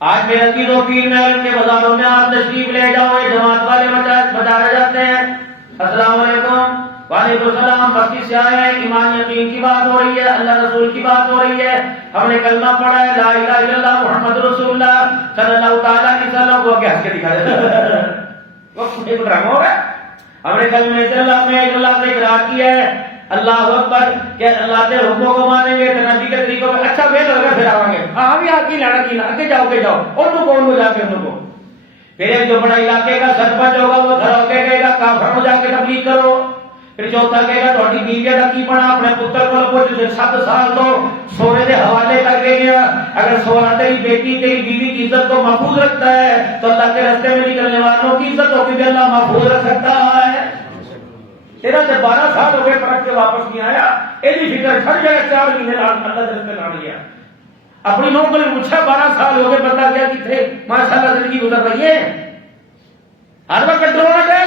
آج میرے عزیزوں پیر محل کے بازاروں میں آپ تشریف لے جاؤ، جماعت والے بتا رہے جاتے ہیں السلام علیکم، وعلیکم السلام، مسجد سے آئے ہیں، ایمان یقین کی بات ہو رہی ہے، اللہ رسول کی بات ہو رہی ہے، ہم نے کلمہ پڑھا ہے لا الہ الا اللہ محمد رسول اللہ صلی اللہ تعالیٰ علیہ وسلم، وہ کیا ہنس کے دکھا دیتا وہ ایک ڈرامہ ہو رہا ہے۔ ہم نے کلمہ سے اللہ سے اقرار کیا ہے اللہ اکبر کہ اللہ کے حکموں کو مانیں گے، نبی کے طریقوں میں اچھا بے لگا پھر آؤں گے، ہاں بھی آپ کی لڑا کی آگے جاؤ اور تو کون ہو جا کے ان کو پھر ایک جو بڑا علاقے کا سرپنچ ہوگا وہ گھر ہو کے کہے گا کافر ہو جا کے تبلیغ کرو، پھر چوتھا کہے گا تھوڑی بیوی کا کی پڑا اپنے پتر کو کچھ 7 سال تو سونے کے حوالے کر کے گیا، اگر سونا تیری بیٹی تیری بیوی کی عزت کو محفوظ رکھتا ہے تو اللہ کے راستے میں نکلنے والوں کی عزت کو بھی اللہ محفوظ رکھ سکتا ہے۔ 13 سے 12 سال ہو گئے پڑھ کے واپس نہیں آیا، ایسی فکر چھڑ جائے 4 مہینے اللہ کے راستے لڑ گیا، اپنی نوکری پوچھا 12 سال ہو گئے بتا گیا کہ تھے ماشاءاللہ زندگی گزر رہی ہے، ہر وقت ڈرنا ہے،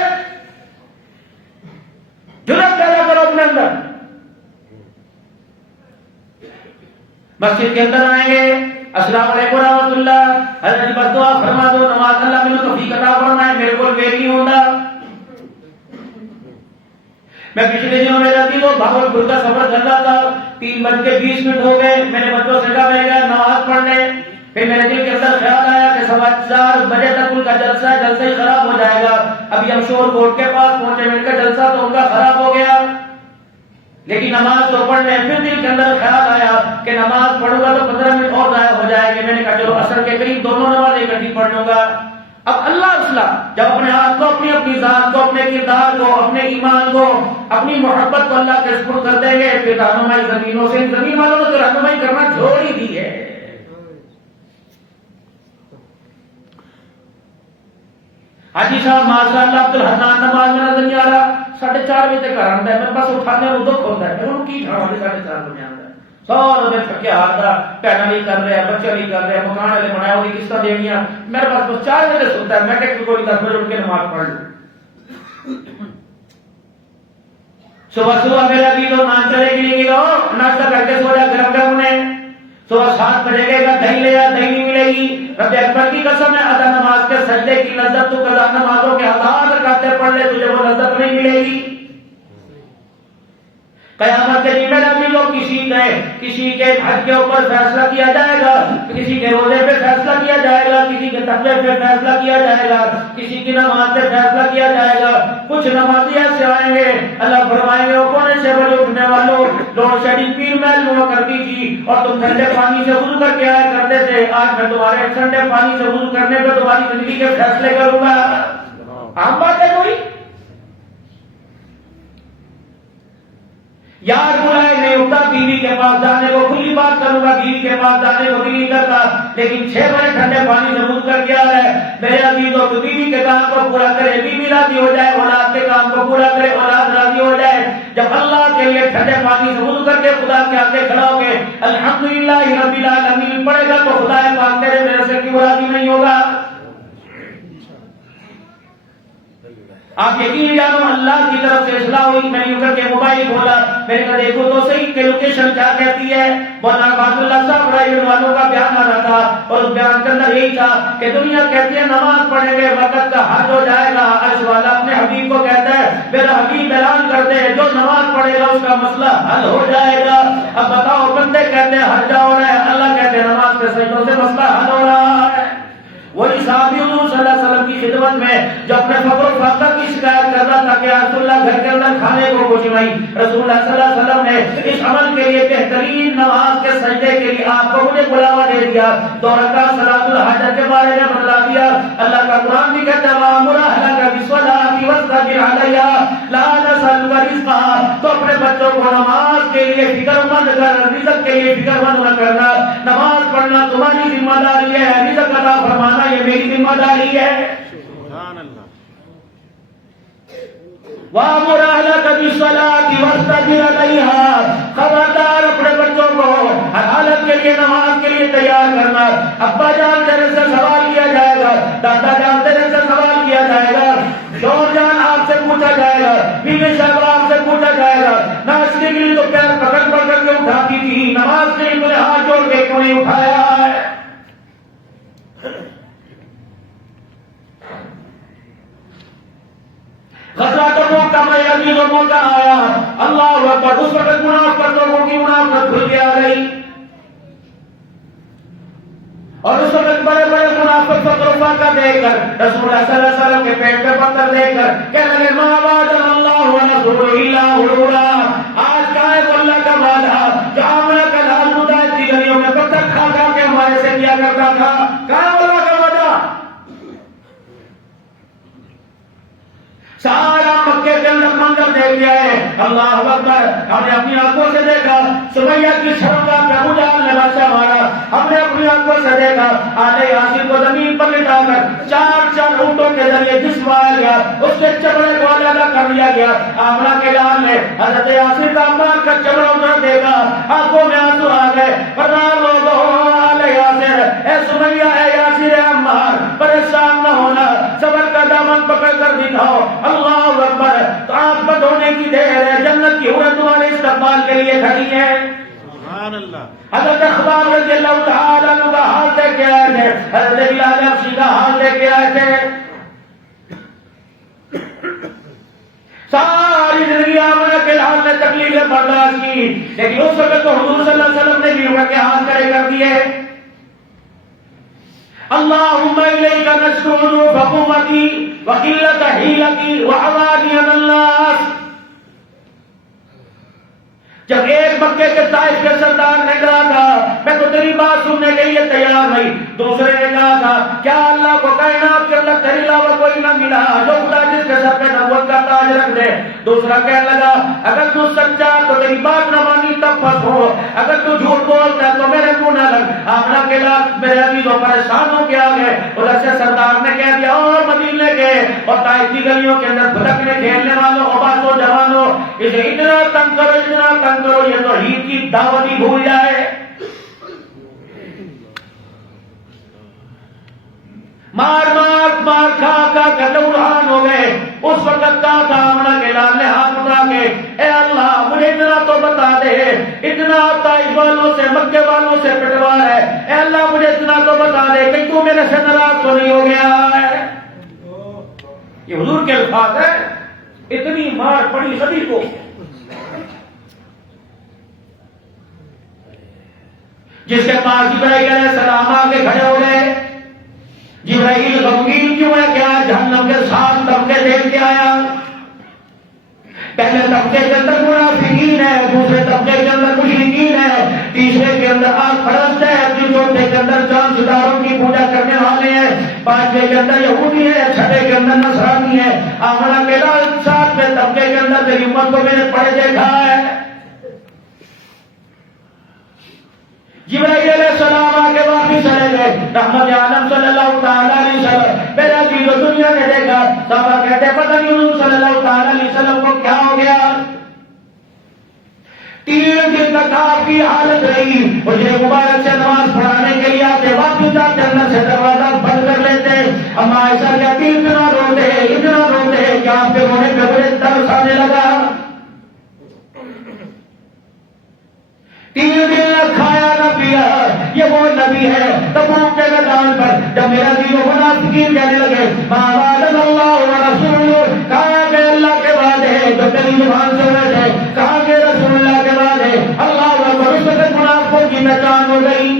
جرأت پیدا کرو اپنے اندر۔ مسجد کے اندر آئیں گے السلام علیکم ورحمۃ اللہ، حضرت جی بس دعا فرما دو، نماز اللہ میں توفیق عطا فرمائے، میرے کو ویل نہیں ہوتا۔ میں پچھلے دنوں میرا تھی وہ بھاگلپور کا سفر کر رہا تھا، 3:20 ہو گئے، میں نے بچوں سے کہا میں گیا نماز پڑھنے، پھر میرے دل کے اندر خیال آیا کہ 4:15 بجے تک ان کا جلسہ ہے، جلسہ ہی خراب ہو جائے گا، ابھی ہم شور کوٹ کے پاس پہنچے، ان کا جلسہ تو ان کا خراب ہو گیا، لیکن نماز تو پڑھنے، پھر دل کے اندر خیال آیا کہ نماز پڑھوں گا تو 15 منٹ اور ضائع ہو جائے گی، میں نے کہا چلو عصر کے قریب دونوں نمازیں اکٹھی پڑھ لوں گا۔ اب اللہ اصلاح جب اپنے ہاتھ کو اپنی ذات کو اپنے کردار کو اپنے ایمان کو اپنی محبت کو اللہ کے سپرد کر دیں گے، پھر رہنمائی زمینوں سے زمین والوں نے تو رہنمائی کرنا چھوڑ ہی دی ہے۔ حاجی صاحب ماشاء اللہ عبدالحنان نماز میں نظر نہیں آ رہا، 4:30 بجے تک آرام ہے، میرے پاس اٹھانے میں دکھ ہوتا ہے، میں کی کھانا 4:30 بجے آتا ہے، سارا دن تھکے ہارتا، پیڑا نہیں کر رہے، بچے نہیں کر رہے، مکان والے بنایا ہوئی قسطیں دینیاں، میرے پاس بس 4 بجے سوتا ہے، میں کہ کوئی 10 بجے اٹھ کے نماز پڑھ لوں۔ صبح میرا بھی تو نان چلے گی نہیں گا، ناشتہ کر کے سو جا گرم گرم نے، صبح 7 بجے گئے گا، دہی لے آ، دہی نہیں ملے گی، رب اکبر کی قسم ہے ادا نماز کے سجدے کی لذت تو قضا نمازوں کے 1000 رکعتیں پڑھ لے تجھے وہ لذت نہیں ملے گی۔ قیامت کے دن میں نبی لوگ کسی کے حج کے اوپر فیصلہ کیا جائے گا، کسی کے روزے پہ فیصلہ کیا جائے گا، کسی کے تقوی پہ فیصلہ کیا جائے گا، کسی کی نماز پہ فیصلہ کیا جائے گا۔ کچھ نمازی ایسے آئیں گے اللہ فرمائیں گے کونے سے بڑے اٹھنے والوں، لوڈ شیڈنگ پیر محل ہوا کرتی تھی اور تم ٹھنڈے پانی سے وضو کر کے آیا کرتے تھے، آج میں تمہارے ٹھنڈے پانی سے وضو کرنے پہ تمہاری زندگی کے فیصلے کروں گا۔ عام بات ہے کوئی یار بلائے نہیں اٹھتا بیوی کے پاس جانے کو، کھلی بات کروں گا بیوی کے پاس جانے کو دل نہیں کرتا، لیکن 6 بجے ٹھنڈے پانی سے وضو کر کے آ رہا ہے۔ میرے عزیزوں تو بیوی کے کام کو پورا کرے بیوی راضی ہو جائے، اولاد کے کام کو پورا کرے اولاد راضی ہو جائے۔ جب اللہ کے لیے ٹھنڈے پانی سے وضو کر کے خدا کے آگے کھڑا ہو کے الحمدللہ رب العالمین پڑھے گا تو خدا پاک تیرے میرے سے کیوں راضی نہیں ہوگا؟ آپ یقین جانو اللہ کی طرف سے اصلاح ہوئی، میں نے کر کے موبائل کھولا، میں نے کہا دیکھو تو صحیح کہ لوکیشن کیا کہتی ہے۔ مولانا عبد اللہ صاحب رحمہ والوں کا بیان آ رہا تھا اور اس بیان کے اندر یہی تھا کہ دنیا کہتی ہے نماز پڑھیں گے وقت کا حج ہو جائے گا، عرش والا اپنے حبیب کو کہتا ہے میرا حبیب اعلان کرتے ہیں جو نماز پڑھے گا اس کا مسئلہ حل ہو جائے گا۔ اب بتاؤ بندے کہتے ہیں حج ہو رہا ہے، اللہ کہتے ہیں نماز کے سجدوں سے مسئلہ حل ہو رہا ہے۔ وہی صحابی حضور صلی اللہ علیہ وسلم کی خدمت میں جو اپنے فقر و فاقہ کی شکایت کر رہا تھا کہ رسول اللہ گھر کے اندر کھانے کو کچھ نہیں، رسول اللہ صلی اللہ علیہ وسلم نے اس عمل کے لیے بہترین نماز کے سجدے کے لیے آپ کو مجھے بلاوا دے دیا، 2 رکعت صلاۃ الحاجت کے بارے میں بتلا دیا۔ اللہ کا قرآن بھی کہتا ہے وَأْمُرْ أَهْلَكَ بِالصَّلَاةِ وَاصْطَبِرْ عَلَيْهَا لَا نَسْأَلُكَ رِزْقًا، تو اپنے بچوں کو نماز کے لیے فکر مند کر، رزق کے لیے فکر مند نہ کرنا، نماز پڑھنا تمہاری ذمہ داری ہے، رزق عطا فرمانا یہ میری ذمہ داری ہے۔ سبحان اللہ۔ وَأْمُرْ أَهْلَكَ بِالصَّلَاةِ وَاصْطَبِرْ عَلَيْهَا، خبردار اپنے بچوں کو ہر حالت کے لیے نماز کے لیے تیار کرنا۔ ابا جان تیرے سے سوال کیا جائے گا، دادا جان تیرے سے سوال کیا جائے گا، شوہر جان آپ سے پوچھا جائے گا، بیوی صاحب آپ سے پوچھا جائے گا، ناشتے کے لیے تو پیر پکڑ پکڑ کے اٹھاتی تھی، نماز کے لیے تو ہاتھ جوڑ کے کیوں نہیں اٹھایا ہے؟ غزوہ تبوک کا میدان جو موقع آیا، اللہ اکبر، اس وقت منافقت لوگوں کی منافقت کھل کے آ گئی، اور اس وقت بڑے بڑے منافق فقر و فاقہ دے کر رسول اللہ صلی اللہ علیہ وسلم کے پیٹ پہ پتھر دے کر کہنے لگے ما وعدنا اللہ ورسولہ الا غرورا، آج کہاں ہے وہ اللہ کا وعدہ جو آمنہ کا لال مدائد کی گلیوں میں پتھر کھا کھا کے ہمارے سے کیا کرتا تھا، کہاں ہے اللہ کا وعدہ؟ سارا مکے کے اندر منظر دیکھ لیا ہے، اللہ اکبر، ہم نے اپنی آنکھوں سے دیکھا سمیہ کی چھڑکا پہ اجال نے بادشاہ مارا، ہم نے اپنی آنکھوں سے دیکھا آل یاسر کو زمین پر لٹا کر چار اونٹوں کے ذریعے جسم آیا گیا، اس کے چمڑے کو علیحدہ کر لیا گیا، آمنہ کے لال نے حضرت یاسر کا مار کا چمڑا اتر دیکھا، آنکھوں میں آنسو آ گئے، فرمان لوگو آل یاسر، اے سمیہ اے یاسر اے عمار، پریشان نہ ہونا، صبر کا دامن پکڑ کر دکھاؤ، اللہ اکبر، تو آپ بد ہونے کی دیر ہے، جنت کی حوریں تمہارے استقبال کے لیے کھڑی ہیں۔ سبحان اللہ۔ حضرت خباب رضی اللہ تعالیٰ عنہ کا حال دیکھ کے آئے تھے، حضرت بلال حبشی کا حال دیکھ کے آئے تھے، ساری زندگی آمنہ کے حال میں تکلیفیں برداشت کی، لیکن اس وقت تو حضور صلی اللہ علیہ وسلم نے بھی ان کے حال کھڑے کر دیے۔ اللہم الیک نشکو ذنوب حکومتی وقلت حیلتی وعوانی عن الناس۔ جب ایک مکے کے طائف کے سردار نے کہا تھا میں تو تیری بات سننے کے لیے تیار نہیں، دوسرے نے کہا تھا کیا اللہ کو کائنات کے اندر تیرے علاوہ کوئی نہ ملا جو خدا جس کے سر پہ نبوت کا تاج رکھ دے؟ دوسرا کہنے لگا اگر تو سچا تو تیری بات نہ مانی تب پس ہو، اگر تو جھوٹ بولتا تو میرے منہ نہ لگ۔ آمنہ کے لال میرے عزیزوں پریشان ہو کے آ گئے، ادھر سے سردار نے کہہ دیا اور مدینے کے اور طائف کی گلیوں کے اندر بھٹکنے کھیلنے والوں عباسوں جوانوں اسے اتنا تنگ کرو اتنا تنگ کرو یہ تو عید کی دعوت ہی بھول جائے۔ مار مار مار کھا کھا کر لورہان ہو گئے۔ اس وقت کہا تھا آمنہ کے لال نے ہاتھ اٹھا کے اے اللہ مجھے اتنا تو بتا دے، اتنا طائف والوں سے مکے والوں سے پٹوار ہے، اے اللہ مجھے اتنا تو بتا دے کہ تو میرے سے ناراض تو نہیں ہو گیا ہے۔ یہ حضور کے الفاظ ہے، اتنی مار پڑی نبی کو، جس کے پاس جبرائیل علیہ السلام آگے کھڑے ہو گئے۔ جبرائیل غمگین کیوں ہے؟ کیا جہنم کے 7 طبقے دیکھ کے آیا؟ پہلے طبقے کے اندر منافقین ہے، دوسرے طبقے کے اندر مشرکین ہے، تیسرے کے اندر آگ پرست ہے، چوتھے کے اندر چاند ستاروں کی پوجا کرنے والے ہیں، پانچویں کے اندر یہودی ہے، چھٹے کے اندر نصرانی ہے۔ آمنہ کے لال 7ویں طبقے کے اندر تیری امت کو میں نے پڑھے دیکھا ہے۔ جبرائیل علیہ السلام آگے واپس چلے گئے، رحمت عالم صلی اللہ تعالیٰ علیہ وسلم میرا چیز دنیا نے دیکھا، صحابہ کہتے پتہ نہیں حضور صلی اللہ تعالیٰ علیہ وسلم کو کیا ہو گیا۔ 3 دن تک آپ کی حالت رہی، مجھے مبارک سے نماز پڑھانے کے لیے آتے واپس جاتے اندر سے دروازہ بند کر لیتے، اما عائشہ کہتی اتنا روتے کہ آپ کے رونے پہ مجھے ترس آنے لگا۔ 3 دن نہ کھایا نہ پیا، یہ وہ نبی ہے تبوک کے میدان پر جب میرا دل و منافقین کہنے لگے ما وعدنا اللہ ورسولہ، کہاں گئے اللہ کے وعدے جو تیری زبان سے ہوئے تھے، کہاں گئے رسول اللہ کے وعدے؟ اللہ اکبر، اس وقت منافقوں کی پہچان ہو گئی۔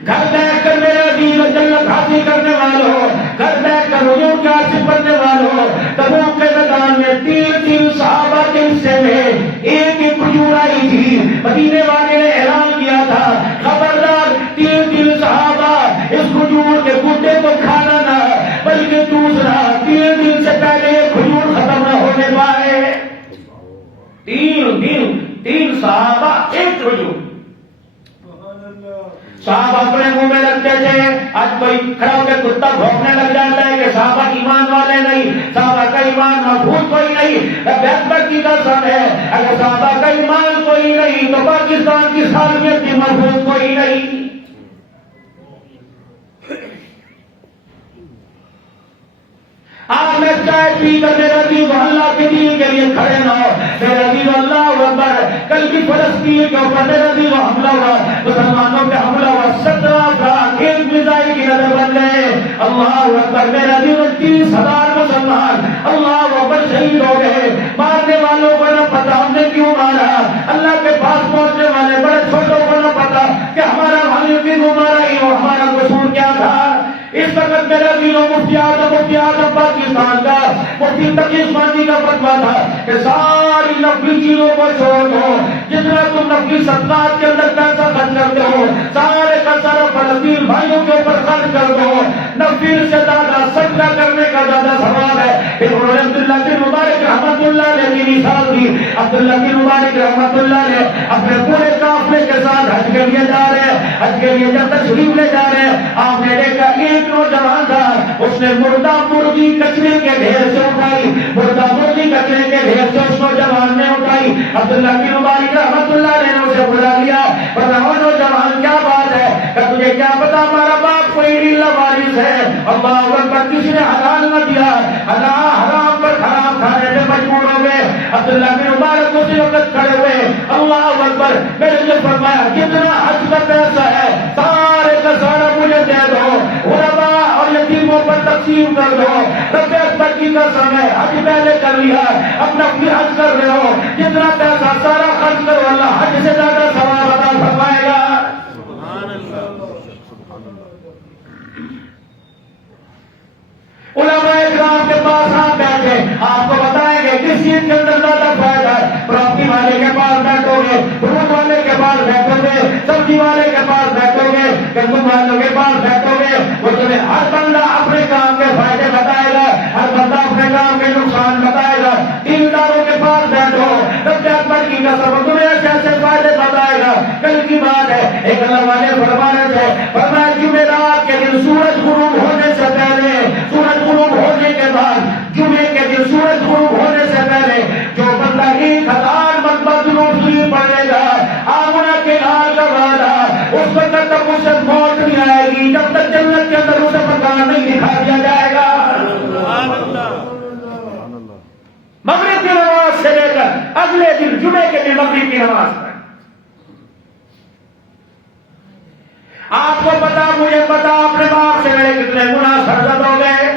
گھر بیٹھ کر میرا دین جنت حاصل کرنے والوں، گھر بیٹھ کر حضور کے عاشق بننے والوں، تبوک کے میدان میں 3 صحابہ کے حصے میں ایک کھجور آئی تھی، مدینے والے نے اعلان کیا تھا خبردار 3 صحابہ اس کھجور کے گوٹے کو کھانا نہ، بلکہ دوسرا 3 دن سے پہلے کھجور ختم نہ ہونے پائے۔ 3 صحابہ ایک کھجور، صحابہ اپنے منہ میں رکھتے تھے۔ آج کوئی کھڑا ہو کے کتا بھونکنے لگ جاتا ہے کہ صحابہ ایمان والے نہیں، صحابہ کا ایمان محفوظ کوئی نہیں، بہتر کی قسم ہے اگر صحابہ کا ایمان کوئی نہیں تو پاکستان کی سالمیت کی محفوظ کوئی نہیں۔ آپ میں چائے پی کر میرا دین اللہ کے دین کے لیے کھڑے نہ ہو، میرا دین اللہ اکبر کل بھی فلسطین کے اوپر میرا دل حملہ ہوا، مسلمانوں پہ حملہ ہوا، 17 افراد ایک میزائل کی نظر بن گئے۔ اللہ اکبر، میرا دل 30,000 مسلمان اللہ اکبر شہید ہو گئے۔ مارنے والوں کو نہ پتا ہم نے کیوں مارا، اللہ کے پاس پہنچنے والے بڑے چھوٹوں کو نہ پتا کہ ہمارا بھائی کیوں مارا، ہی ہمارا قصور کیا تھا۔ اس وقت میرا دینوں مفتی اعظم پاکستان کا مفتی تقی عثمانی کا فتویٰ تھا کہ ساری نفلی چیزوں کو چھوڑ دو، جتنا تم نفلی صدقات کے اندر پیسہ خرچ کرتے ہو سارے کا سارا فلسطین بھائیوں کے اوپر خرچ کر دو، نفلی سے زیادہ صدقہ کرنے کا زیادہ ثواب ہے۔ پھر انہوں نے عبداللہ بن مبارک رحمت اللہ علیہ کی مثال دی۔ عبداللہ بن مبارک رحمت اللہ علیہ اپنے پورے قافلے کے ساتھ حج کے لیے جا رہے ہیں، حج کے لیے جب تشریف لے جا رہے ہیں، آپ نے دیکھا ایک نوجوان تھا، اس نے مردہ مرغی کچرے کے ڈھیر سے اٹھائی، مردہ مرغی کچرے کے ڈھیر سے اس نوجوان نے اٹھائی۔ عبداللہ بن مبارک رحمت اللہ علیہ نے اسے بلا لیا، بتاؤ نوجوان کیا بات ہے، کہ تجھے کیا پتا ہمارا باپ کوئی لوارث ہے، اللہ اکبر، کسی نے حلال نہ دیا، حرام پر حرام کھانے پہ مجبور ہو گئے۔ عبداللہ بن مبارک اسی وقت کھڑے ہوئے، اللہ اکبر، میرے نے فرمایا جتنا حج کا پیسہ ہے سارے کا سارا مجھے دے دو، غرباء اور یتیموں پر تقسیم کر دو، رب اکبر کی قسم ہے حج پہلے کر لیا، اپنا پھر حج کر رہے ہو، جتنا پیسہ سارا خرچ کرو، اللہ حج سے زیادہ ثواب عطا فرمائے گا۔ علماء اکرام کے پاس آپ بیٹھے، آپ کو بتائیں گے کس چیز کے اندر زیادہ فائدہ ہے، پراپرٹی والے کے پاس بیٹھو گے، فروٹ والے کے پاس بیٹھو گے، سبزی والے کے پاس بیٹھو گے، گندم والوں کے پاس بیٹھو گے، وہ تمہیں ہر بندہ اپنے کام کے فائدے بتائے گا، ہر بندہ اپنے کام کے نقصان بتائے گا۔ دینداروں کے پاس بیٹھو، رب اکبر کی قسم تمہیں ایسے فائدے بتائے گا۔ کل کی بات ہے، ایک اللہ والے فرما رہے تھے، فرمایا جمعرات کے دن سورج غروب ہونے سے پہلے، سورج غروب ہونے کے بعد، جمعے کے دن سورج غروب ہونے سے پہلے جو بندہ 1000 مرتبہ درود شریف پڑھے گا، آمنہ کے لال کا وعدہ، اس وقت تک اسے موت نہیں آئے گی جب تک جنت کے اندر اسے مکان نہیں دکھا دیا جائے گا۔ مغرب کی نماز سے لے کر اگلے دن جمعے کے دن مغرب کی نماز پڑھ، آپ کو پتا مجھے پتا اپنے باپ سے میرے کتنے گناہ سرزد ہو گئے۔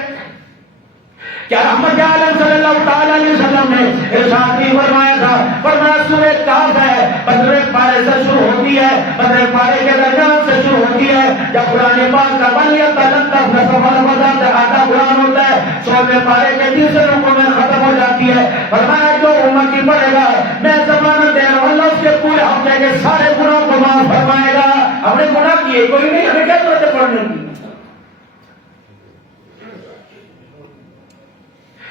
کیا رحمت عالم صلی اللہ تعالی علیہ وسلم نے ارشاد بھی فرمایا تھا، فرمایا سورہ کہف ہے 15 پارے سے شروع ہوتی ہے، 15 پارے کے درمیان سے شروع ہوتی ہے، جب قرآن پاک کا بنیاد تلطف نصف رمضان سے آدھا قرآن ہوتا ہے، 16 پارے کے تیسرے رکوع میں ختم ہو جاتی ہے۔ فرمایا جو امتی پڑھے گا میں ضمانت دے رہا ہوں اللہ اس کے پورے ہفتے کے سارے گناہوں کو معاف فرمائے گا۔ ہم نے گناہ کیے کوئی نہیں، ہمیں کیا ضرورت ہے پڑھنے کی؟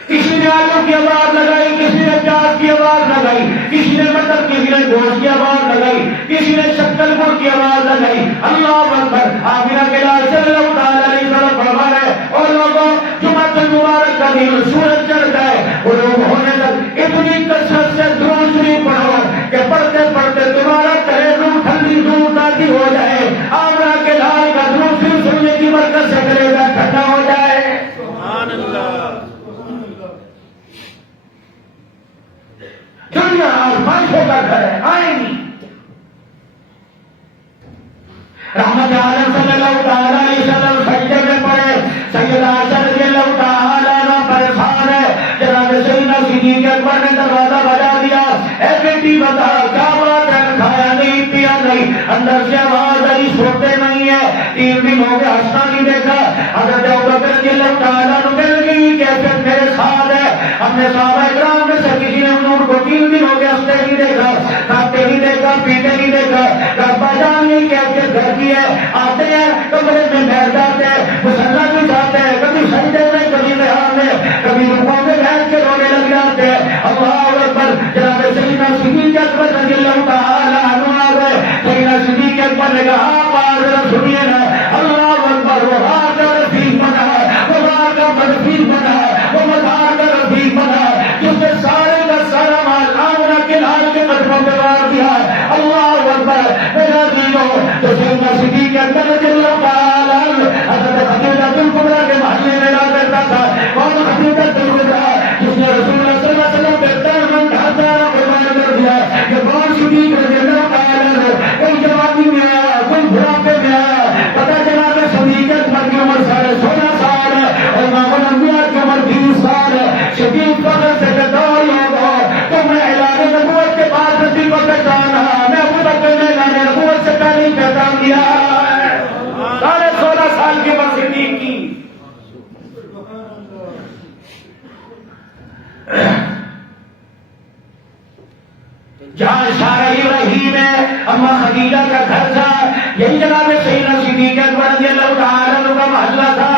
کسی نے آلو کی آواز لگائی، کسی نے پیاز کی آواز لگائی، کسی نے مٹر، کسی نے گوشت کی آواز لگائی، کسی نے شکل گڑ کی آواز لگائی، اللہ اکبر۔ آمنہ کے لال صلی اللہ تعالی علیہ وسلم فرما رہے اور لوگوں جمعہ المبارک کا دن سورج چڑھ جائے غروب ہونے تک اتنی کثرت سے درود شریف پڑھو کہ پڑھتے پڑھتے تمہارا کلیجہ ٹھنڈی دودھ تازی ہو جائے، آمنہ کے لال کا درود شریف سننے کی برکت سے کلیجہ ٹھنڈا ہو جائے۔ سبحان اللہ۔ دنیا آسمانوں کا گھر ہے، آئیں گی۔ رحمت عالم صلی اللہ تعالی علیہ وسلم سجدے میں پڑے، سیدہ عائشہ رضی اللہ تعالی عنہا پریشان ہے، جناب سیدنا صدیق اکبر نے دروازہ بجا دیا، اے بیٹی بتا کیا بات ہے، کھایا نہیں پیا نہیں، اندر سے آواز آئی سوتے نہیں ہے، 3 دن ہو گئے ہنسنا نہیں دیکھا۔ حضرت ابوبکر رضی اللہ تعالی عنہ مل گئی کیفیت میرے ساتھ ہے، ہم نے صحابہ کرام میں سے کسی نے حضور کو 3 دن ہو گئے ہنستے نہیں دیکھا، کھاتے نہیں دیکھا، پیتے نہیں دیکھا، ربا جان نہیں کیفیت گھر کی ہے، آتے ہیں کمرے میں بیٹھ جاتے ہیں، مصلی بھی جاتے ہیں، کبھی سجدے میں کبھی ریحان میں کبھی رکوع میں بیٹھ کے رونے لگ جاتے ہیں۔ اللہ اکبر۔ جناب سیدنا صدیق اکبر رضی اللہ تعالی عنہ آ گئے، سیدنا صدیق اکبر نے کہا آپ آج سنیے نا، اللہ اکبر، وہ ہار کا رفیق بنا ہے، وہ ہار کا رفیق بنا ہے، وہ مدار کا رفیق بنا ہے، جس نے سارے کا سارا مال آمنہ کے لال کے قدموں پہ وار دیا ہے۔ اللہ اکبر۔ میرا دینوں تو سیدنا صدیق اکبر رضی اللہ تعالی عنہ حضرت خدیجہ دیا ہے. 16.5 سال کی عمر صدیق کی. جہاں شارع ابراہیم ہے اما خدیجہ کا گھر تھا, یہی جناب سیدنا صدیق اکبر رضی اللہ تعالی عنہ کا محلہ تھا.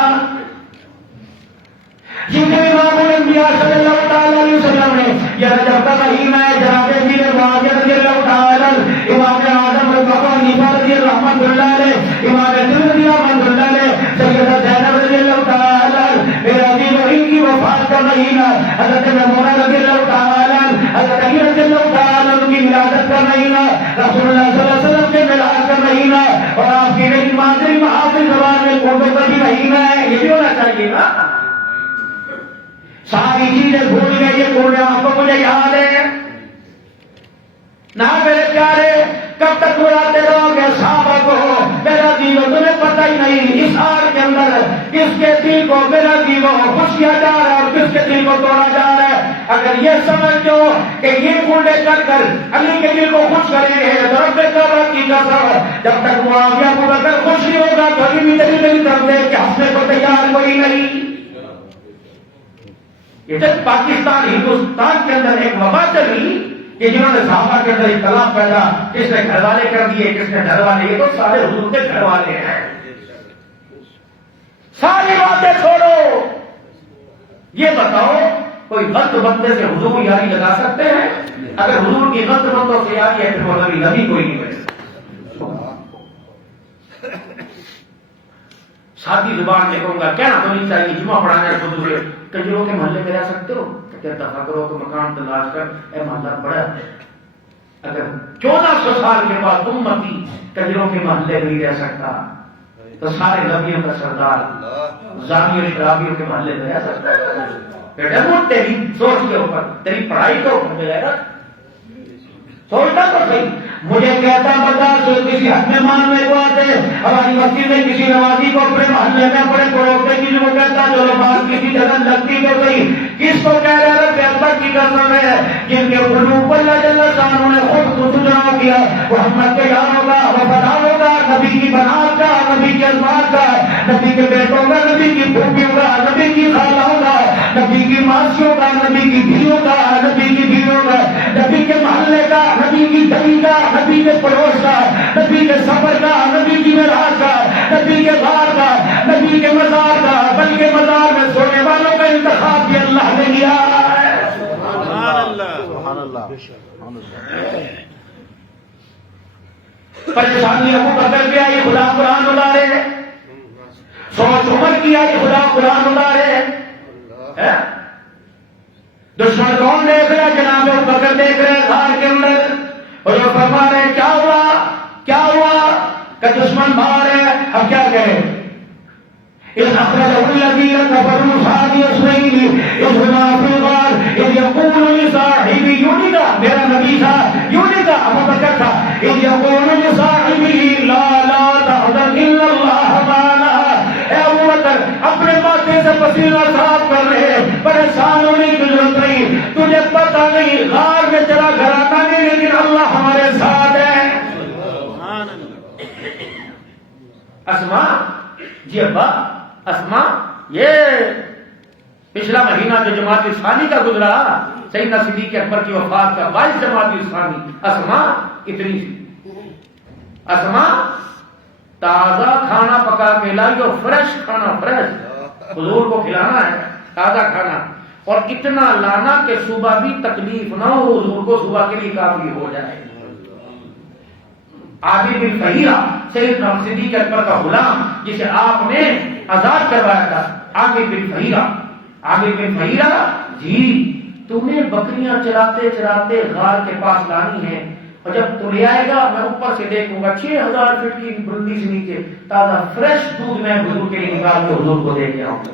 جنہیں امام الانبیاء صلی اللہ تعالی علیہ وسلم نے یہ رجب کا مہینہ ہے, جناب امیر معاویہ رضی اللہ تعالی عنہ, امام اعظم ابو حنیفہ رضی اللہ رحمۃ اللہ علیہ, امام ترمذی رحمۃ اللہ علیہ, سیدہ زینب رضی اللہ تعالی عنہ, میرا دین و ان کی وفات کا مہینہ, حضرت میمونہ رضی اللہ تعالی عنہ, حضرت علی رضی اللہ تعالی عنہ کی ولادت کا مہینہ, رسول اللہ صلی اللہ علیہ وسلم کے میلاد کا مہینہ, اور آپ کی نئی مادری محافظ زبان میں اردو کا بھی مہینہ ہے. یہ بھی ہونا چاہیے نا. ساری چیزیں بھول گئے, یہ بول رہے آپ کو مجھے یاد ہے نہ میرے پیارے. کب تک بلاتے رہو گے صحابہ کو میرا دیو, تمہیں پتہ ہی نہیں اس آر کے اندر کس کے دل کو میرا دیو خوش کیا جا رہا ہے اور کس کے دل کو توڑا جا رہا ہے. اگر یہ سمجھ لو کہ یہ کنڈے کر کر علی کے دل کو خوش کریں گے تو رب کعبہ کی قسم جب تک معاویہ ابو بکر خوش نہیں ہوگا تو علی بھی میری طرف دے کہ ہنسنے کو تیار کوئی نہیں. یہ جب پاکستان ہندوستان کے اندر ایک وبا چلی کہ جنہوں نے صحابہ کے اندر اختلاف پیدا, کس نے گھر والے کر دیے, کس نے گھر والے, یہ تو سارے حضور کے گھر والے ہیں. ساری باتیں چھوڑو, یہ بتاؤ کوئی غلط بندے سے حضور یاری لگا سکتے ہیں؟ اگر حضور کی غلط بندوں سے یاری ہے پھر وہ نبی کوئی نہیں بنے. سادی زبان میں کہوں گا, کہنا تو نہیں چاہیے جمعہ پڑھانا ہے حضور کجروں کے محلے میں رہ سکتے ہو, کیا دفعہ کرو تو مکان تلاش کر, اے محلہ بڑا ہے. اگر 1400 سال کے بعد امتی کجروں کے محلے نہیں رہ سکتا تو سارے نبیوں کا سردار زانیوں شرابیوں کے محلے میں رہ سکتا ہے؟ بیٹا وہ تیری سوچ کے اوپر, تیری پڑھائی کے اوپر ملے گا, سوچتا تو صحیح. مجھے کہتا بتا تو کسی حد میں مان میں کو آتے ہماری مسجد میں کسی نمازی کو اپنے محلے میں اپنے پڑوسے کی جو کہتا جو بات کسی جگہ لگتی تو صحیح, کس کو کہہ رہے ہیں پیغمبر کی قسم ہے جن کے قلوب اللہ جل شانہ نے خود کو سجنا کیا, محمد کے یاروں کا, وفاداروں کا, نبی کی بنات کا, نبی کے ازواج کا, نبی کے بیٹوں کا, نبی کی پھوپھیوں کا, نبی کی خالوں کا, نبی کی ماسیوں کا, نبی کی دھیوں کا, نبی کی بیویوں کا, نبی کے محلے کا, نبی کی گلی کا, نبی کے پڑوس کا, نبی کے سفر کا, نبی کی معراج کا, نبی کے غار کا, نبی کے مزار کا, بلکہ مزار میں سونے والوں کا انتخاب بھی اللہ نے کیا ہے. سبحان اللہ, سبحان اللہ, سبحان اللہ. پریشانی ابو بکر کی آئی, خدا قرآن اتارے. سوچ عمر کی آئی, خدا قرآن اتارے. دشمن کون دیکھ رہا؟ جناب ابو بکر دیکھ رہے غار کے اندر, اور جو فرما رہے کیا ہوا, کیا ہوا, کہ دشمن باہر ہے. اب کیا کہے؟ اذ اخرجه الذين كفروا ثاني اثنين اذ هما في الغار اذ يقول لصاحبه, یوں نہیں کہا میرا نبی تھا, یوں نہیں کہا ابو بکر تھا, اذ يقول لصاحبه لا لا تحزن الا الله معنا. اے ابو بکر اپنے ماتھے سے پسینہ صاف کر رہے, پریشان ہونے کی ضرورت نہیں, تجھے پتہ نہیں غار میں چلا گھر آتا نہیں لیکن اللہ ہمارے ساتھ ہے. اسما جی ابا, اسما یہ پچھلا مہینہ جو جماعت ثانی کا گزرا سیدنا صدیق اکبر کی وفات کا 22 جماعت ثانی, اسما اتنی سی, اسما تازہ کھانا پکا کے لائیو, فریش کھانا, فریش حضور کو کھلانا ہے تازہ کھانا, اور اتنا لانا کہ صبح بھی تکلیف نہ ہو, حضور کو صبح کے لیے کافی ہو جائے. عامر بن فہیرہ سیدنا صدیق اکبر کا غلام جسے آپ نے آزاد کروایا تھا, عامر بن فہیرہ, عامر بن فہیرہ جی تمہیں بکریاں چراتے چراتے غار کے پاس لانی ہے, اور جب تو لے آئے گا میں اوپر سے دیکھوں گا 6000 فٹ کی بلندی سے نیچے تازہ فریش دودھ میں حضور کے لیے نکال کے حضور کو دے کے آؤں گا.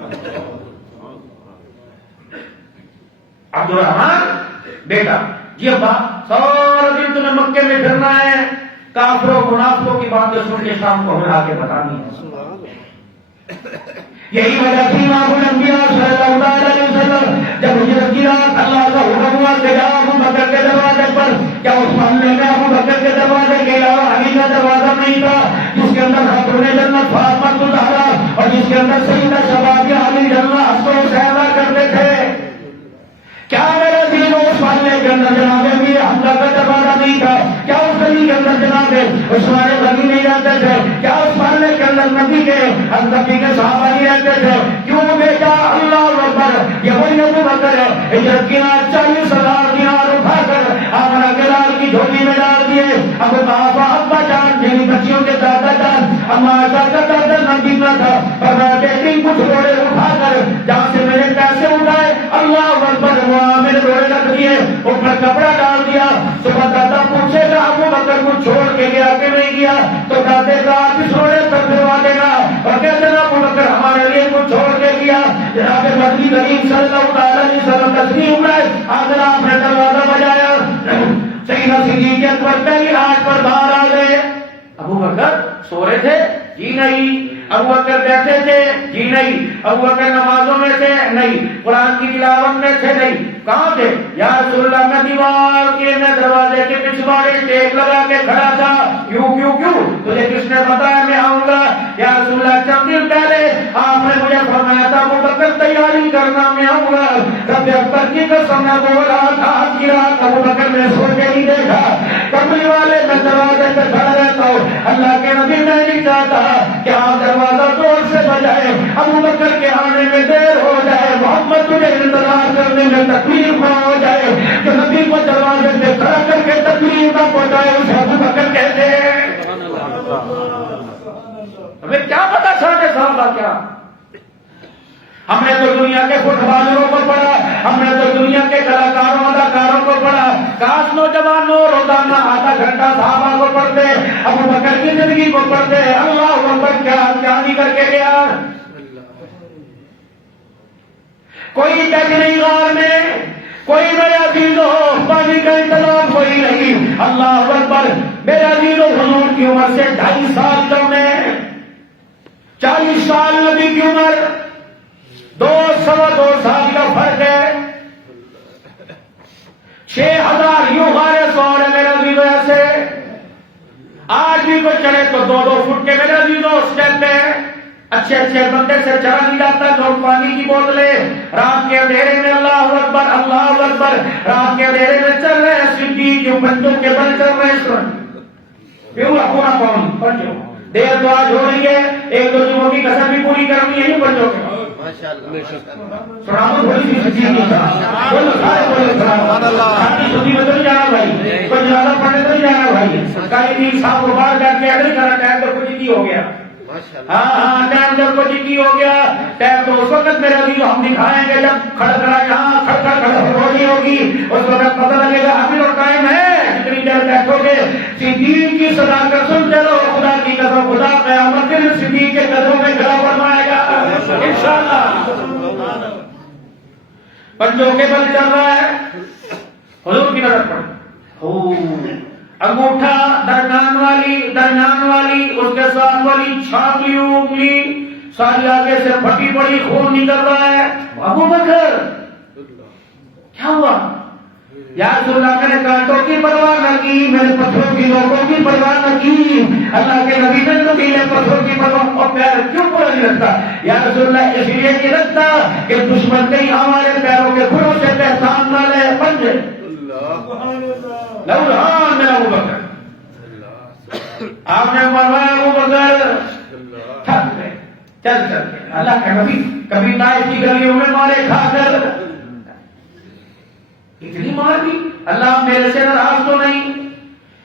عبد الرحمان بیٹا جی ابا سارا دن تمہیں مکے میں پھرنا ہے, کافروں منافقوں کی باتیں سن کے شام کو ہمیں آگے بتانی ہے. یہی وجہ تھی امام الانبیاء صلی اللہ علیہ وسلم جب ہجرت کی رات اللہ کا حکم ہوا کہ جاؤ ابو بکر کے دروازے پر, کیا اس محلے میں ابو بکر کے دروازے کے علاوہ علی کا دروازہ نہیں تھا جس عثمان غنی نہیں رہتے تھے؟ کیا عثمان کے اندر نبی کے صحابہ نہیں رہتے تھے؟ کیوں بیٹا؟ اللہ اکبر، یہ وہی ابو بکر ہے ہجرت کی رات 40,000 دینار اٹھا کر آمنہ کے لال کی جھولی میں ڈال دیے. ابو بابا ابا جان میری بچیوں کے دادا جان اما آشا کا دادا نبی نہ تھا، پر میں بیٹی کچھ روڑے اٹھا کر جہاں سے میں نے پیسے اٹھائے اللہ اکبر وہاں میں نے روڑے رکھ دیے، اوپر کپڑا ڈال دیا. صبح دادا پوچھے گا ابو بکر کو چھوڑ کے گیا کہ نہیں گیا؟ تو دادے کا کس روڑے پر پھروا دینا اور کہتے نا ابو بکر ہمارے لیے کچھ چھوڑ کے گیا. جناب مدنی کریم صلی اللہ علیہ وسلم تسلیم ہے. آگر آپ نے دروازہ بجایا، سیدنا صدیق اکبر پہلی رات پر باہر آ گئے. ابو بکر سو رہے تھے؟ جی نہیں. ابو بکر بیٹھے تھے؟ جی نہیں. ابو بکر نمازوں میں تھے؟ نہیں. قرآن کی تلاوت میں تھے؟ نہیں. کہاں تھے؟ یا رسول اللہ میں دیوار کے میں دروازے کے پچھواڑے ٹیک لگا کے کھڑا تھا. کیوں کیوں کیوں؟ تجھے کس نے بتایا میں آؤں گا؟ یا رسول اللہ چند دن پہلے آپ نے مجھے فرمایا تھا ابو بکر تیاری کرنا میں آؤں گا. رب اکبر کی قسم نہ بول رہا تھا آج کی رات ابو بکر نے سو کے نہیں دیکھا. کملی والے میں دروازے پہ کھڑا رہتا ہوں. اللہ کے نبی میں نہیں چاہتا کہ آپ دروازہ زور سے بجائے ابو بکر کے آنے میں دیر ہو جائے، محمد تجھے انتظار کرنے میں تکلیف نہ ہو جائے، کہ نبی کو دروازے پہ کھڑا کر کے تکلیف نہ پہنچائے اسے ابو بکر کہتے ہیں. ہمیں کیا پتا سارے صحابہ کیا؟ ہم نے تو دنیا کے فٹ بالروں کو پڑھا، ہم نے تو دنیا کے کلاکاروں اداکاروں کو پڑھا. کاش نوجوانوں روزانہ آدھا گھنٹہ صحابہ کو پڑھتے، ابو بکر کی زندگی کو پڑھتے. اللہ اکبر، کیا نہیں کر کے گیا. کوئی ٹیک نہیں غار میں، کوئی میرے عزیز ہو پانی کا انتظام کوئی نہیں. اللہ اکبر. میرے عزیز حضور کی عمر سے 2.5 سال کم ہے. 40 سال نبی کی عمر، 2.25 سال کا فرق ہے. 6,000 یوں غارے سوار ہے میرے عزیزوں. ایسے آج بھی کوئی چڑھے تو 2-2 فٹ کے میرے عزیزوں اسٹیپ پہ اچھے اچھے بندے سے چڑھا نہیں جاتا. لوگ پانی کی بوتلیں رات کے اندھیرے میں اللہ اکبر اللہ اکبر رات کے اندھیرے میں چل رہے ہیں. صدیق کے بندوں کے بل چل رہے ہیں. کیوں اپنا کون بچوں دیر تو آج ہو رہی ہے، 1-2 جمعوں کی قسم بھی پوری کرنی ہے. بچوں کے سنابو تھوڑی سی سچی نہیں بولو سارے بولو سنابو چھٹی میں تو نہیں جانا بھائی، کوئی زیادہ پڑھنے تو نہیں جانا بھائی. کہیں صاحب کو باہر جا کے ایڈل کرا ٹائم تو کچھ ہی ہو گیا. ہاں ٹائم جب کو جی ہو گیا. ٹائم تو اس وقت میرا بھی ہم دکھائیں گے جب کھڑا یہاں کھڑا ہونی ہوگی، اس وقت پتہ لگے گا ابھی تو ٹائم ہے. جتنی دیر بیٹھو گے صدیق کی صداقت سن چلو. خدا کی قسم خدا قیامت کے دن صدیق کے قدموں میں کھڑا فرمائے گا انشاءاللہ. بندوں کے بل چل رہا ہے. حضور کی نظر پڑ انگوٹھا درمیان والی اس کے ساتھ والی چھاپلی انگلی ساری آگے سے پھٹی پڑی، خون نکل رہا ہے. ابو بکر کیا ہوا؟ یا رسول اللہ میں نے کانٹوں کی پرواہ نہ کی، میں نے پتھروں کی نوکوں کی پرواہ نہ کی. اللہ کے نبی نے تو کی پتھروں کی پرواہ. اور پیر کیوں پورا نہیں رکھتا؟ یا رسول اللہ اس لیے نہیں رکھتا کہ دشمن کہیں ہمارے پیروں کے کھروں سے پہچان نہ لے. پنجے لوہان میں ابو بکر آپ نے فرمایا ابو بکر تھک گئے چل کے. اللہ کا نبی کبھی طائف کی گلیوں میں مارے کھا کر اتنی مار دی. اللہ میرے سے ناراض تو نہیں.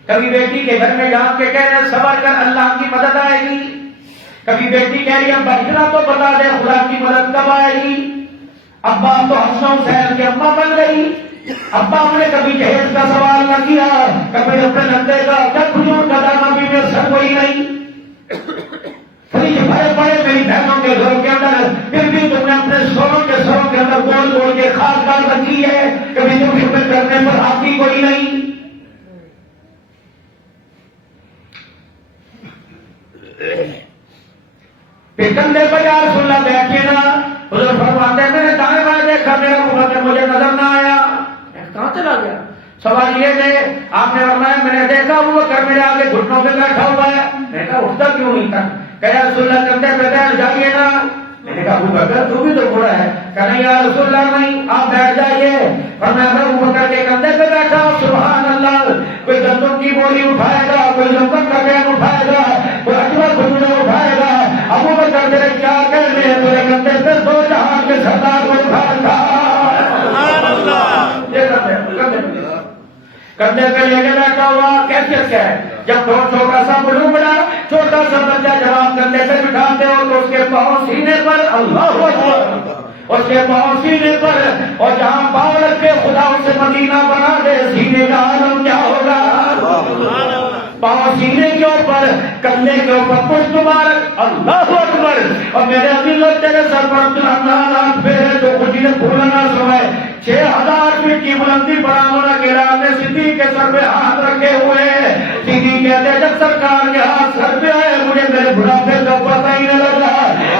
کبھی بیٹی کے گھر میں جا کے کہہ رہے صبر کر اللہ کی مدد آئے گی. کبھی بیٹی کہہ رہی ابا اتنا تو بتا دے خدا کی مدد کب آئے گی. ابا تو حسن حسین کی اماں بن گئی. ابا نے کبھی جہیز کا سوال نہ کیا، کبھی اپنے نندے کا جب حضور کا دانا بھی میں سب کوئی نہیں. بڑے بڑے میری بہنوں کے گھروں کے اندر پھر بھی تم نے اپنے سروں کے اندر بول کے خاص بات رکھی ہے. کبھی تم خدمت کرنے پر آپ کی کوئی نہیں. پھر کندھے پر یا رسول اللہ بیٹھے نا. حضور فرماتے ہیں میں نے دائیں بائیں دیکھا میرا مقدر مجھے نظر نہ آیا. کہاں چلا گیا؟ سوال یہ تھے آپ نے فرمایا میں نے دیکھا وہ کر میرے آگے گھٹنوں پہ بیٹھا ہوا ہے. میں نے کہا اٹھتا کیوں نہیں تھا؟ کہ رسول اللہ کندھے پہ بیٹھ جائیے نا. میں نے کہا ابو بکر تو بھی تو بوڑھا ہے. کہا یا رسول اللہ نہیں آپ بیٹھ جائیے. فرمایا میں ابو بکر کے کندھے پہ بیٹھا. سبحان اللہ. کوئی گندم کی بوری اٹھائے گا, کوئی زمزم کا کین اٹھائے گا, کوئی اجوا کھجورا اٹھائے گا. ابو بکر تیرے کیا کہنے ہیں, تیرے کندھے پہ دو جہان کے سردار کو اٹھا رکھا. سبحان اللہ. کندھے پہ لے کے بیٹھا ہوا. کیفیت کیا ہے؟ جب چھوٹا سا بلو بڑا چھوٹا سا بچہ جب آپ کندھے پہ بٹھاتے ہو تو اس کے پاؤں سینے پر, اللہ اکبر, اس کے پاؤں سینے پر, اور جہاں پاؤں رکھے خدا اسے مدینہ بنا دے, سینے کا عالم کیا ہوگا. پاؤں سینے کے اوپر, کندھے کے اوپر پشت مبارک, اللہ اکبر. اور میرے عزیزوں تیرے سر پر عبدالرحمن پھیرے تو خوشی نے بھولا نہ سمائے. 6000 فٹ کی بلندی پر آمنہ کے رات صدیق کے سر پہ ہاتھ رکھے ہوئے. صدیق کہتے ہیں جب سرکار کے ہاتھ سر پہ آئے مجھے میرے بڑھاپے کا پتہ ہی نہ لگا.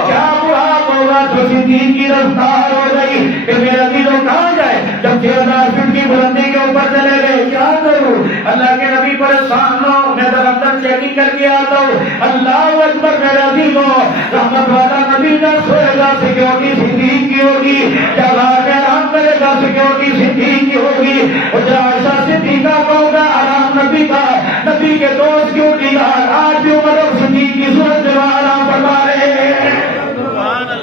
کیا بڑھاپا ہوگا تو صدیق کی رفتار ہو گئی کہ میرے عزیزوں کہاں جائے. جب 6000 فٹ کی بلندی کے اوپر چلے گئے, کیا کروں, اللہ کے نبی پریشان نہ ہو, میں ذرا اندر چیکنگ کر کے آتا ہوں. اللہ اکبر. میرے عزیزوں رحمت والا نبی کا سوئے گا, سیکورٹی صدیق کی ہوگی. جب آرام کرے گا سیکورٹی صدیق کی ہوگی. اور جب عائشہ صدیقہ کو ہوگا آرام نبی کا, نبی کے دوست کی ہوگی. آج بھی عمر صدیق کی صورت میں آرام فرما رہے ہیں.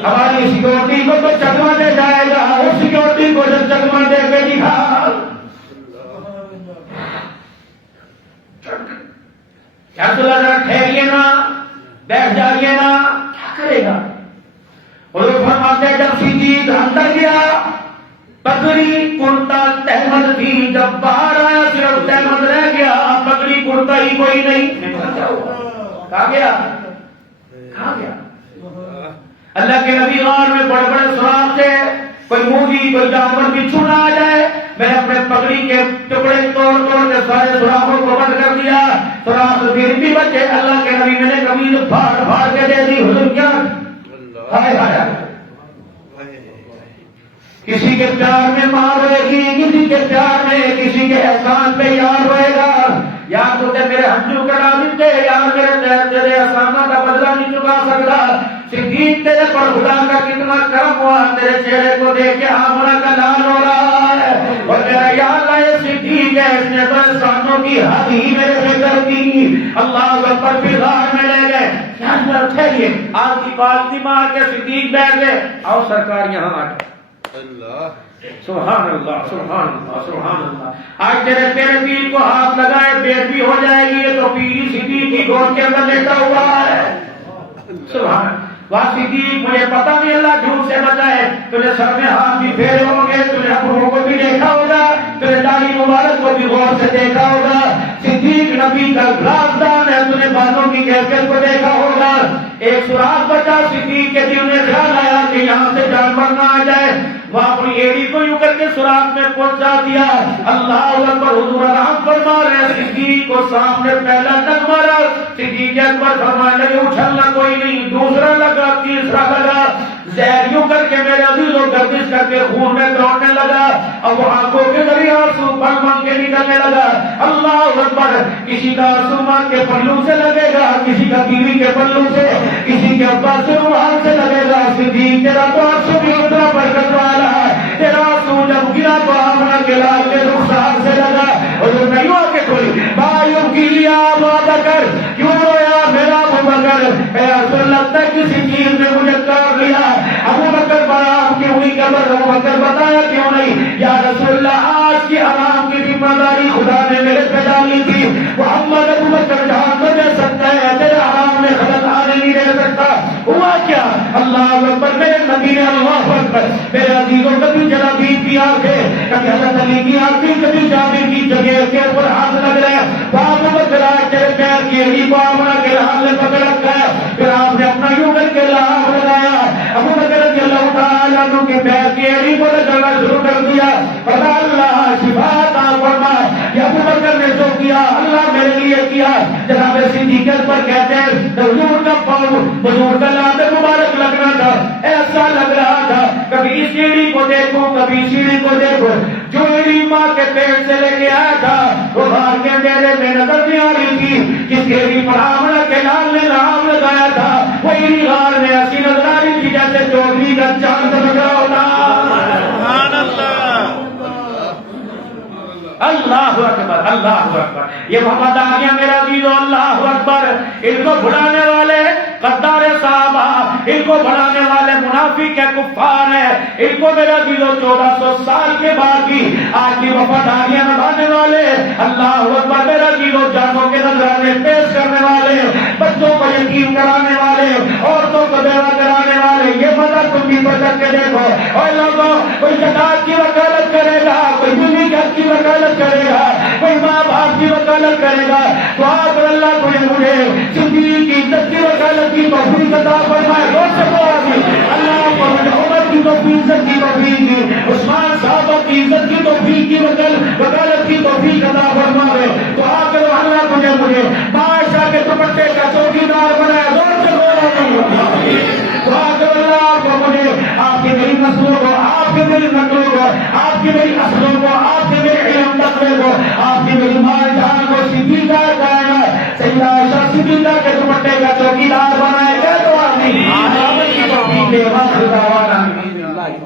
ہماری سیکورٹی کو تو چکما دے جائے گا, اس سیکورٹی کو جب چکما دے کے دکھا, کیا تلا ذرا ٹھہریے نا, بیٹھ جائیے نا, کیا کرے گا. اور فرماتے جب صدیق اندر گیا, پگڑی کرتا تہمد تھی, جب باہر آیا صرف تہمد رہ گیا, پگڑی کرتا ہی کوئی نہیں. کہاں گیا, کہاں گیا. اللہ کے نبی غار میں بڑے بڑے سوراخ تھے, کوئی مرغی کوئی جانور بھی چھوڑا آ جائے, میں نے اپنے پگڑی کے ٹکڑے توڑ توڑ کے سارے سوراخوں کو بند کر دیا, سوراخ پھر بھی بچے. اللہ کے نبی میں نے کبھی پھاڑ پھاڑ کے دے دی. حضور کیا ہائے ہائے, کسی کے پیار میں ماں روئے گی, کسی کے پیار میں, کسی کے احسان پہ یار روئے گا. یار تو میرے ہنجو کرا دیتے, یار میرے تیرے احسانہ کا بدلہ نہیں چکا سکتا. صدیق تیرے پر خدا کا کتنا کرم ہوا, تیرے چہرے کو دیکھ کے آمنہ کا لال ہو رہا ہے. اور میرا یاد آئے صدیق ہے, اس نے تو احسانوں کی حد ہی میرے پہ کر دی. اللہ اکبر. پھر غار میں لے گئے. کیا ضرورت ہے یہ, آپ کی پالتی مار کے صدیق بیٹھ گئے. آؤ سرکار یہاں آ جائے. اللہ سبحان اللہ سبحان اللہ سبحان اللہ. آج تیرے پیر کو ہاتھ لگائے بیٹ بھی ہو جائے گی, یہ تو پیری صدیق کی گود کے اندر لیٹا ہوا ہے. سبحان صدیق, مجھے پتا نہیں اللہ جھوٹ سے بچائے. تجھے سر میں ہاتھ بھی پھیرے ہوں گے, تجھے اپنوں کو بھی دیکھا ہوگا, تجھے داڑھی مبارک کو بھی غور سے دیکھا ہوگا. صدیق نبی کا رازدان ہے, تجھے باتوں کی کیفیت کو دیکھا ہوگا. ایک سوراخ بچا, صدیق کے دل میں خیال آیا کہ یہاں سے جانور نہ آ جائے. وہ اپنی ایڑی کو یوں کر کے سوراخ میں پہنچا دیا. اللہ اکبر. حضور آرام فرما رہے, صدیق کو سامنے پہلا ڈنگ مارا. صدیق اکبر فرمانے لگے اچھلنا کوئی نہیں, دوسرا لگا, تیسرا لگا, زہر یوں کر کے میرے عزیزوں گردش کر کے خون میں دوڑنے لگا. اب وہ آنکھوں کے ذریعے آنسو بن کے نکلنے لگا. اللہ اکبر. کسی کا آنسو ماں کے پلو سے لگے گا, کسی کا بیوی کے پلو سے, کسی کے ابا سے روحان سے لگے گا. صدیق تیرا تو آنسو بھی اتنا برکت والا ہے, تیرا آنسو جب گرا تو آمنہ کے لال کے رخسار سے لگا. اور جو نہیں ہو کے کوئی بھائیوں کی لیا بات کر, کیوں رویا میرا ابو بکر, اے رسول اللہ تک کسی چیز نے مجھے کر لیا. ابو بکر بڑا آپ کی ہوئی قبر, ابو بکر بتایا کیوں نہیں. یا رسول اللہ آج کی آرام کی ذمہ داری خدا نے میرے پہ ڈالی تھی. محمد ابو بکر جہاں تو دے سکتا ہے, تیرے آرام میں خلل آنے نہیں دے سکتا. ہوا کیا, اللہ اکبر. میرے نبی نے اللہ اکبر. میرے عزیزوں کبھی جنابی کی آنکھیں, کبھی حضرت علی کی آنکھیں, کبھی جابر کی جگہ کے اوپر ہاتھ لگ رہے ہیں. ابو بکر آج تیرے پیر کی ایڑی کو آمنہ کے لحاظ نے پکڑ رکھا ہے. پھر آپ نے اپنا یوں کر کے لحاظ لگایا. ابو بکر رضی اللہ تعالیٰ عنہ کے پیر کی ایڑی کو لگانا شروع کر دیا. بتا اللہ شفا عطا فرما. یہ ابو بکر نے جو کیا اللہ میرے لیے کیا. جناب صدیق پر کہتے ہیں حضور کا پاؤں, حضور کا لات مبارک لگنا تھا, ایسا لگ رہا تھا کبھی اس ایڑی کو دیکھو کبھی سیڑھی کو دیکھو. جو ایڑی ماں کے پیٹ سے لے کے آیا تھا وہ باہر کے اندھیرے میں نظر نہیں آ رہی تھی. جس ایڑی پر آمنہ کے لال نے لام لگایا تھا وہ ایڑی غار میں ایسی نظر آ رہی تھی جیسے اللہ اکبر اللہ اکبر. یہ وفاداریاں میرا عزیزو اللہ اکبر. ان کو بلانے والے غدار صحابہ، ان کو بلانے والے منافق کے کفار ہیں. ان کو میرا عزیزو 1400 سال کے بعد بھی آج کی وفاداریاں نبھانے والے اللہ اکبر میرا عزیزو جانوں کے نذرانے پیش کرنے والے، بچوں کو یتیم کرانے والے، عورتوں کو بیوہ کرانے والے. یہ مدد تم بھی پکڑ کے دیکھو. اور لوگوں کوئی زکات کی وکالت کرے گا، کوئی بیوی کی وکالت کرے گا، کوئی ماں باپ کی وکالت کرے گا. تو آپ اللہ کو مجھے صدیق کی عزت کی وکالت کی توفیق عطا فرمائے. روز سے اللہ کو مجھے عمر کی توفیق، عزت کی توفیق دی، عثمان صاحبہ کی عزت کی توفیق کی وکالت کی توفیق عطا فرمائے. تو آپ اللہ کو مجھے بادشاہ کے دوپٹے کا چوکیدار بنائے. روز سے تو اللہ کو مجھے آپ کی میری نسلوں کو، آپ کی میری نسلوں کو، آپ کی میری نسلوں کو